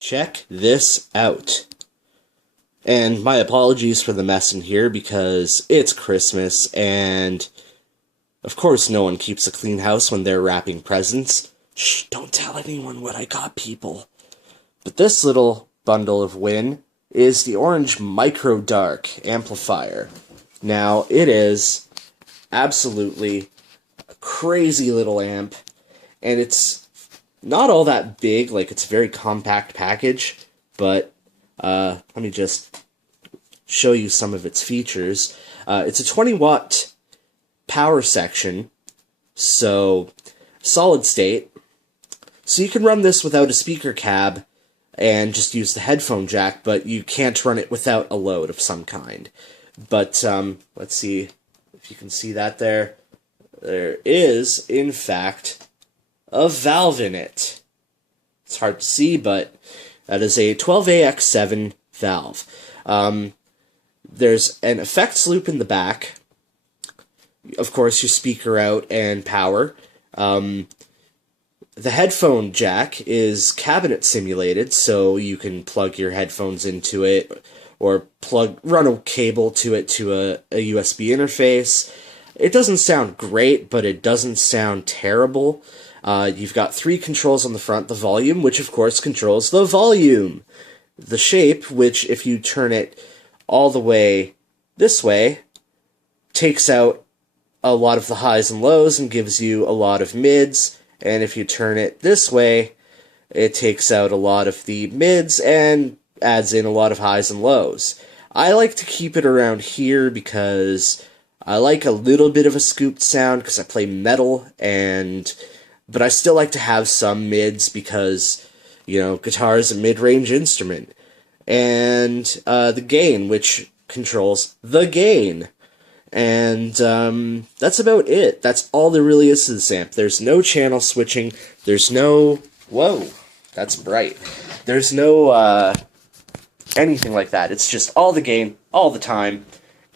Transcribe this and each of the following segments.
Check this out. And my apologies for the mess in here because it's Christmas and of course no one keeps a clean house when they're wrapping presents. Shh, don't tell anyone what I got, people. But this little bundle of Win is the orange Micro Dark amplifier. Now, it is absolutely a crazy little amp, and it's not all that big, like it's a very compact package, but let me just show you some of its features. It's a 20-watt power section, so solid state. So you can run this without a speaker cab and just use the headphone jack, but you can't run it without a load of some kind. But let's see if you can see that there. There is, in fact, a valve in it. It's hard to see, but that is a 12AX7 valve. There's an effects loop in the back. Of course, your speaker out and power. The headphone jack is cabinet simulated, so you can plug your headphones into it or run a cable to it to a USB interface. It doesn't sound great, but it doesn't sound terrible. You've got 3 controls on the front. The volume, which of course controls the volume. The shape, which if you turn it all the way this way, takes out a lot of the highs and lows and gives you a lot of mids. And if you turn it this way, it takes out a lot of the mids and adds in a lot of highs and lows. I like to keep it around here because I like a little bit of a scooped sound because I play metal, but I still like to have some mids because, you know, guitar is a mid-range instrument. And the gain, which controls the gain. And that's about it. That's all there really is to this amp. There's no channel switching. There's no... Whoa, that's bright. There's no anything like that. It's just all the gain, all the time,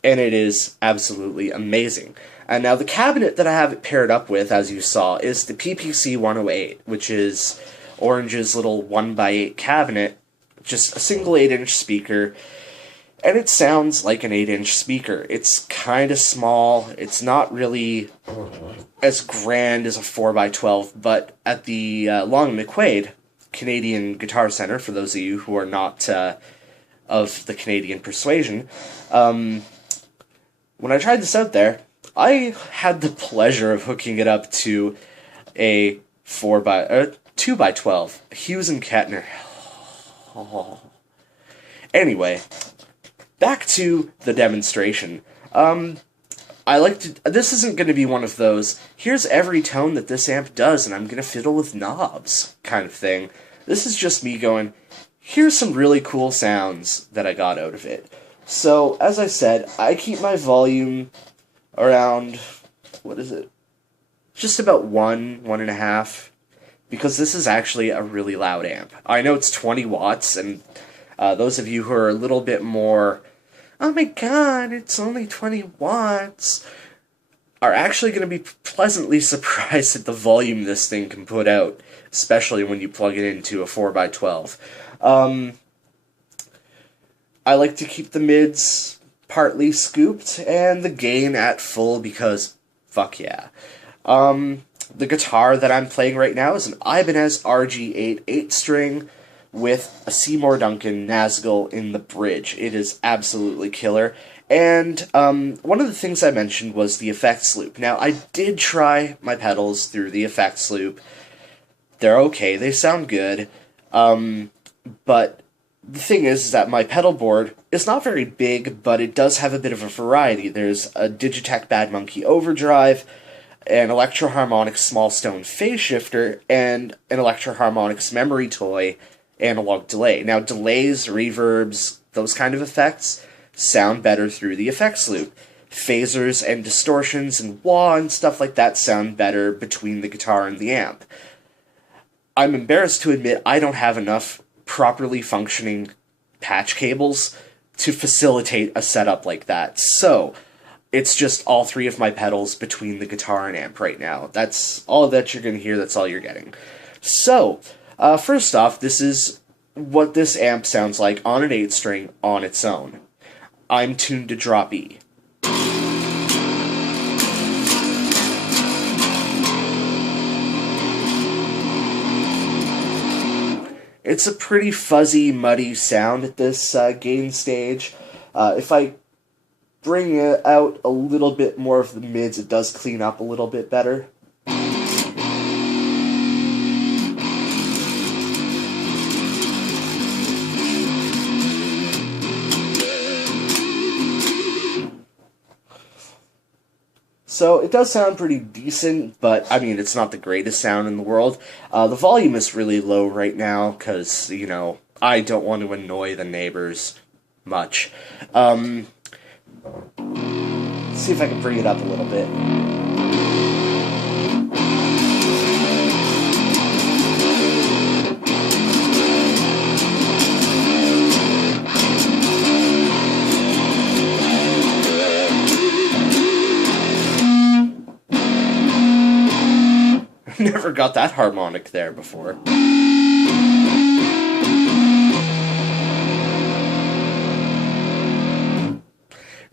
and it is absolutely amazing. And now the cabinet that I have it paired up with, as you saw, is the PPC 108, which is Orange's little 1x8 cabinet, just a single 8-inch speaker. And it sounds like an 8-inch speaker. It's kind of small. It's not really as grand as a 4x12, but at the Long McQuaid Canadian Guitar Center, for those of you who are not of the Canadian persuasion, when I tried this out there, I had the pleasure of hooking it up to a 2x12, Hughes and Kettner. Oh. Anyway, back to the demonstration. This isn't going to be one of those, here's every tone that this amp does, and I'm going to fiddle with knobs kind of thing. This is just me going, here's some really cool sounds that I got out of it. So, as I said, I keep my volume around, what is it? Just about 1.5, because this is actually a really loud amp. I know it's 20 watts, and those of you who are a little bit more, oh my god, it's only 20 watts, are actually going to be pleasantly surprised at the volume this thing can put out, especially when you plug it into a 4x12. I like to keep the mids partly scooped and the gain at full because, fuck yeah. The guitar that I'm playing right now is an Ibanez RG8 8-string with a Seymour Duncan Nazgul in the bridge. It is absolutely killer. And one of the things I mentioned was the effects loop. Now, I did try my pedals through the effects loop. They're okay, they sound good. But the thing is that my pedal board is not very big, but it does have a bit of a variety. There's a Digitech Bad Monkey Overdrive, an Electro Harmonix Small Stone Phase Shifter, and an Electro Harmonix Memory Toy analog delay. Now, delays, reverbs, those kind of effects sound better through the effects loop. Phasers and distortions and wah and stuff like that sound better between the guitar and the amp. I'm embarrassed to admit I don't have enough properly functioning patch cables to facilitate a setup like that. So, it's just all 3 of my pedals between the guitar and amp right now. That's all that you're going to hear, that's all you're getting. So, first off, this is what this amp sounds like on an 8-string on its own. I'm tuned to drop E. It's a pretty fuzzy, muddy sound at this gain stage. If I bring out a little bit more of the mids, it does clean up a little bit better. So it does sound pretty decent, but I mean, it's not the greatest sound in the world. The volume is really low right now because, you know, I don't want to annoy the neighbors much. Let's see if I can bring it up a little bit. Never got that harmonic there before.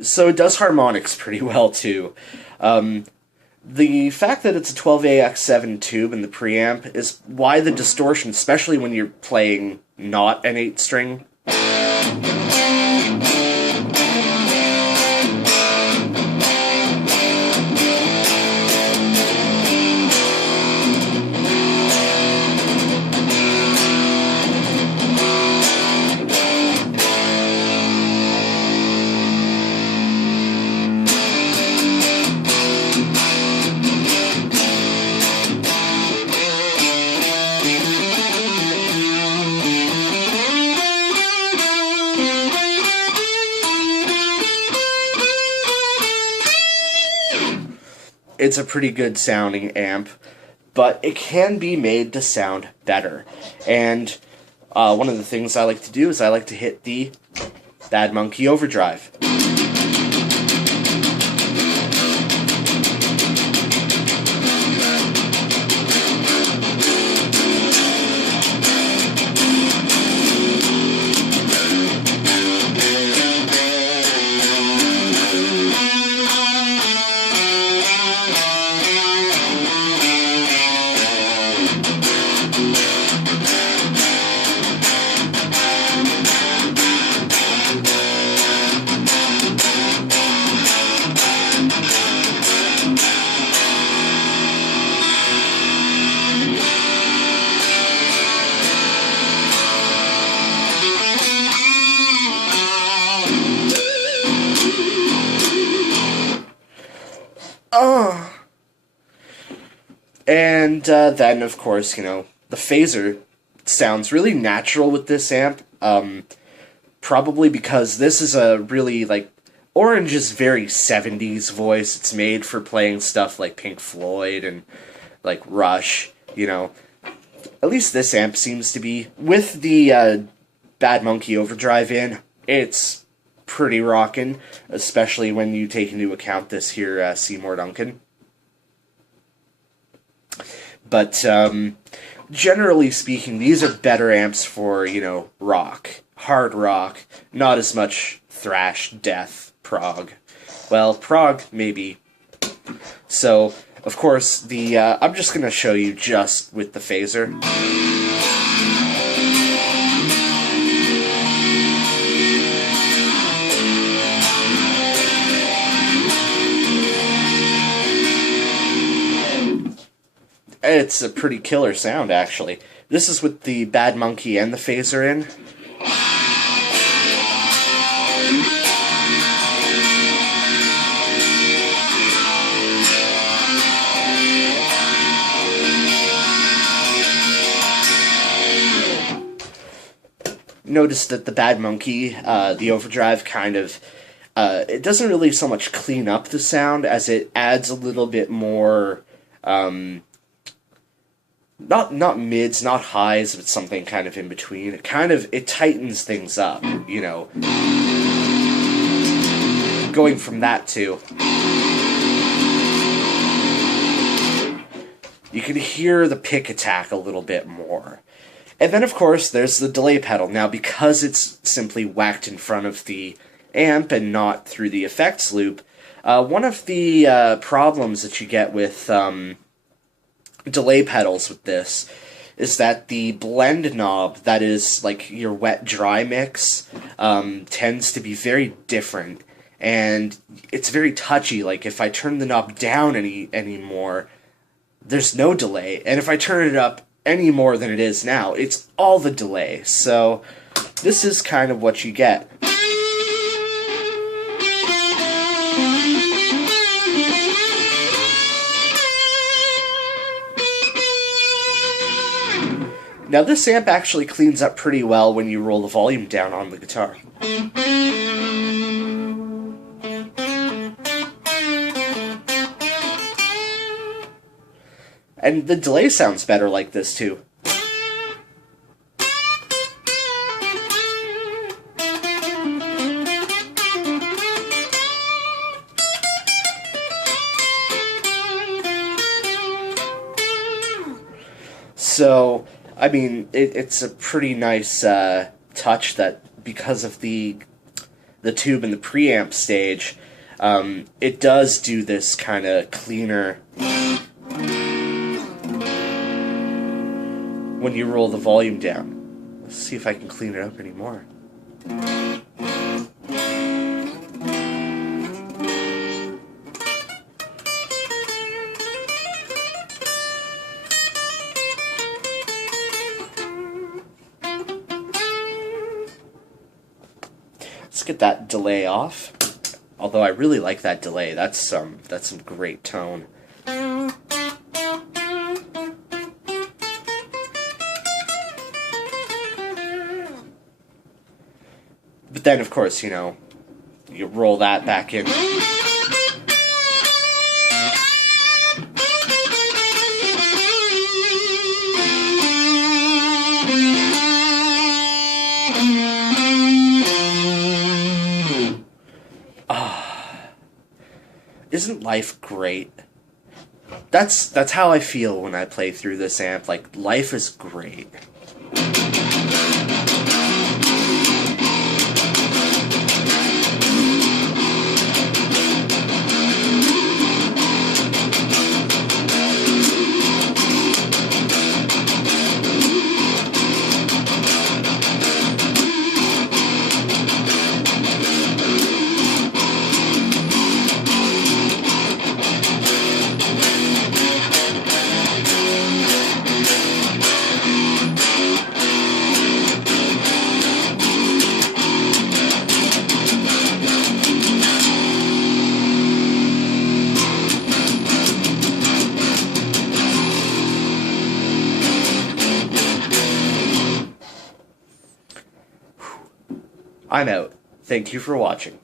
So it does harmonics pretty well, too. The fact that it's a 12AX7 tube in the preamp is why the distortion, especially when you're playing not an 8-string, it's a pretty good sounding amp, but it can be made to sound better. And one of the things I like to do is I like to hit the Bad Monkey Overdrive. And then, of course, you know, the phaser sounds really natural with this amp. Probably because this is a really, like, Orange's very 70s voice. It's made for playing stuff like Pink Floyd and, like, Rush, you know. At least this amp seems to be. With the Bad Monkey Overdrive in, it's pretty rockin', especially when you take into account this here Seymour Duncan. But, generally speaking, these are better amps for, you know, rock. Hard rock. Not as much thrash, death, prog. Well, prog, maybe. So, of course, the, I'm just gonna show you just with the phaser. It's a pretty killer sound, actually. This is with the Bad Monkey and the phaser in. Notice that the Bad Monkey, the overdrive, kind of, it doesn't really so much clean up the sound as it adds a little bit more, not mids, not highs, but something kind of in between. It tightens things up, you know. Going from that to, you can hear the pick attack a little bit more. And then, of course, there's the delay pedal. Now, because it's simply whacked in front of the amp and not through the effects loop, one of the problems that you get with delay pedals with this is that the blend knob, that is like your wet-dry mix, tends to be very different. And it's very touchy. Like, if I turn the knob down any more, there's no delay. And if I turn it up any more than it is now, it's all the delay. So this is kind of what you get. Now this amp actually cleans up pretty well when you roll the volume down on the guitar. And the delay sounds better like this too. So, I mean, it's a pretty nice touch that, because of the tube and the preamp stage, it does do this kind of cleaner when you roll the volume down. Let's see if I can clean it up anymore. Let's get that delay off. Although I really like that delay. That's some great tone. But then, of course, you know, you roll that back in. Isn't life great? That's how I feel when I play through this amp. Like, life is great. I'm out. Thank you for watching.